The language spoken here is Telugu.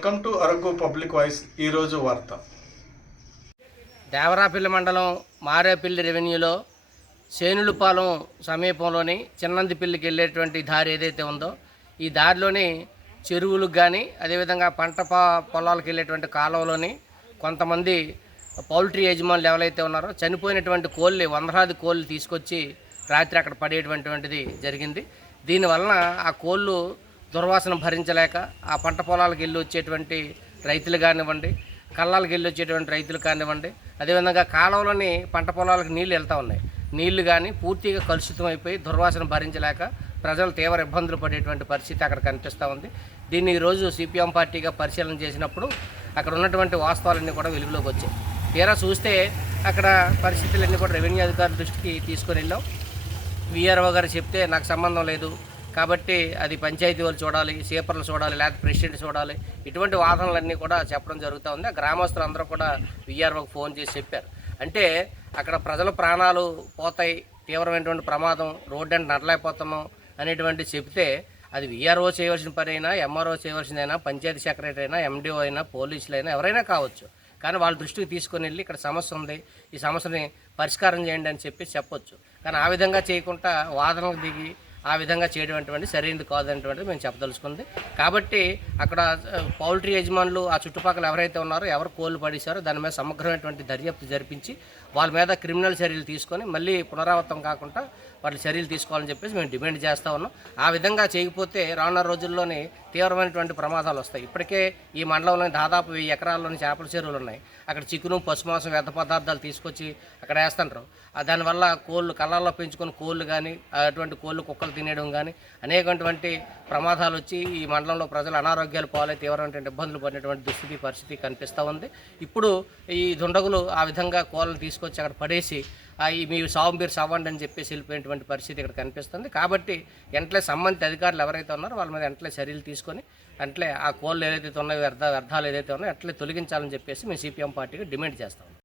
Welcome to Araku public voice ఈరోజు వార్త. దేవరాపల్లి మండలం మారేపల్లి రెవెన్యూలో సేనులపాలెం సమీపంలోని చిన్నందిపల్లికి వెళ్ళేటువంటి దారి ఏదైతే ఉందో ఈ దారిలోని చెరువులకు కానీ అదేవిధంగా పంట పొలాలకు వెళ్ళేటువంటి కాలువలోని కొంతమంది పౌల్ట్రీ యజమానులు ఎవరైతే ఉన్నారో చనిపోయినటువంటి కోళ్ళు వందలాది కోళ్ళు తీసుకొచ్చి రాత్రి అక్కడ పడేటువంటిది జరిగింది. దీనివలన ఆ కోళ్ళు దుర్వాసన భరించలేక ఆ పంట పొలాలకు వెళ్ళి వచ్చేటువంటి రైతులు కానివ్వండి కళ్ళాలకు వెళ్ళి వచ్చేటువంటి రైతులు కానివ్వండి అదేవిధంగా కాలువలని పంట పొలాలకు నీళ్ళు వెళ్తూ ఉన్నాయి. నీళ్ళు కానీ పూర్తిగా కలుషితం అయిపోయి దుర్వాసన భరించలేక ప్రజలు తీవ్ర ఇబ్బందులు పడేటువంటి పరిస్థితి అక్కడ కనిపిస్తూ ఉంది. దీన్ని ఈరోజు సిపిఎం పార్టీగా పరిశీలన చేసినప్పుడు అక్కడ ఉన్నటువంటి వాస్తవాలన్నీ కూడా వెలుగులోకి వచ్చాయి. తీరా చూస్తే అక్కడ పరిస్థితులన్నీ కూడా రెవెన్యూ అధికారుల దృష్టికి తీసుకొని వెళ్ళాం. విఆర్ఓ గారు చెప్తే నాకు సంబంధం లేదు కాబట్టి అది పంచాయతీ వాళ్ళు చూడాలి సీపర్లు చూడాలి లేకపోతే ప్రెసిడెంట్ చూడాలి. ఇటువంటి వాదనలన్నీ కూడా చెప్పడం జరుగుతూ ఉంది. ఆ గ్రామస్తులు అందరూ కూడా విఆర్ఓకి ఫోన్ చేసి చెప్పారు. అంటే అక్కడ ప్రజల ప్రాణాలు పోతాయి తీవ్రమైనటువంటి ప్రమాదం రోడ్డు అంటే నడలేకపోతున్నాం అనేటువంటి చెప్తే అది విఆర్ఓ చేయవలసిన పని అయినా ఎంఆర్ఓ చేయవలసిందైనా పంచాయతీ సెక్రటరీ అయినా ఎండిఓ అయినా పోలీసులు అయినా ఎవరైనా కావచ్చు. కానీ వాళ్ళ దృష్టికి తీసుకుని వెళ్ళి ఇక్కడ సమస్య ఉంది ఈ సమస్యని పరిష్కారం చేయండి అని చెప్పి చెప్పొచ్చు. కానీ ఆ విధంగా చేయకుండా వాదనకు దిగి ఆ విధంగా చేయడం సరైనది కాదనేటువంటిది మేము చెప్పదలుచుకుంది. కాబట్టి అక్కడ పౌల్ట్రీ యజమానులు ఆ చుట్టుపక్కల ఎవరైతే ఉన్నారో ఎవరు కోళ్ళు పడేశారో దాని మీద సమగ్రమైనటువంటి దర్యాప్తు జరిపించి వాళ్ళ మీద క్రిమినల్ చర్యలు తీసుకొని మళ్ళీ పునరావృతం కాకుండా వాళ్ళు చర్యలు తీసుకోవాలని చెప్పేసి మేము డిమాండ్ చేస్తూ ఉన్నాం. ఆ విధంగా చేయకపోతే రానున్న రోజుల్లోనే తీవ్రమైనటువంటి ప్రమాదాలు వస్తాయి. ఇప్పటికే ఈ మండలంలోని దాదాపు వెయ్యి ఎకరాల్లోని చేపల చెరువులు ఉన్నాయి. అక్కడ చికెను పశుమాంసం వ్యర్థ పదార్థాలు తీసుకొచ్చి అక్కడ వేస్తుంటారు దానివల్ల కోళ్ళు కళ్ళల్లో పెంచుకొని కోళ్ళు కానీ అటువంటి కోళ్ళు కుక్కలు తినేయడం కానీ అనేకటువంటి ప్రమాదాలు వచ్చి ఈ మండలంలో ప్రజలు అనారోగ్యాలు పాలై తీవ్రమైనటువంటి ఇబ్బందులు పడినటువంటి దుస్థితి పరిస్థితి కనిపిస్తూ ఉంది. ఇప్పుడు ఈ దుండగులు ఆ విధంగా కోళ్ళను తీసుకొచ్చి అక్కడ పడేసి ఈ మీ సాగు మీరు సవ్వండి అని చెప్పేసి వెళ్ళిపోయినటువంటి పరిస్థితి ఇక్కడ కనిపిస్తుంది. కాబట్టి ఎంట్లే సంబంధిత అధికారులు ఎవరైతే ఉన్నారో వాళ్ళ మీద వెంటనే చర్యలు తీసుకొని వెంటనే ఆ కోళ్ళు ఏదైతే ఉన్నాయో వ్యర్థ వ్యర్థాలు ఏదైతే ఉన్నాయో అట్లే తొలగించాలని చెప్పేసి మేము సిపిఎం పార్టీకి డిమాండ్ చేస్తాం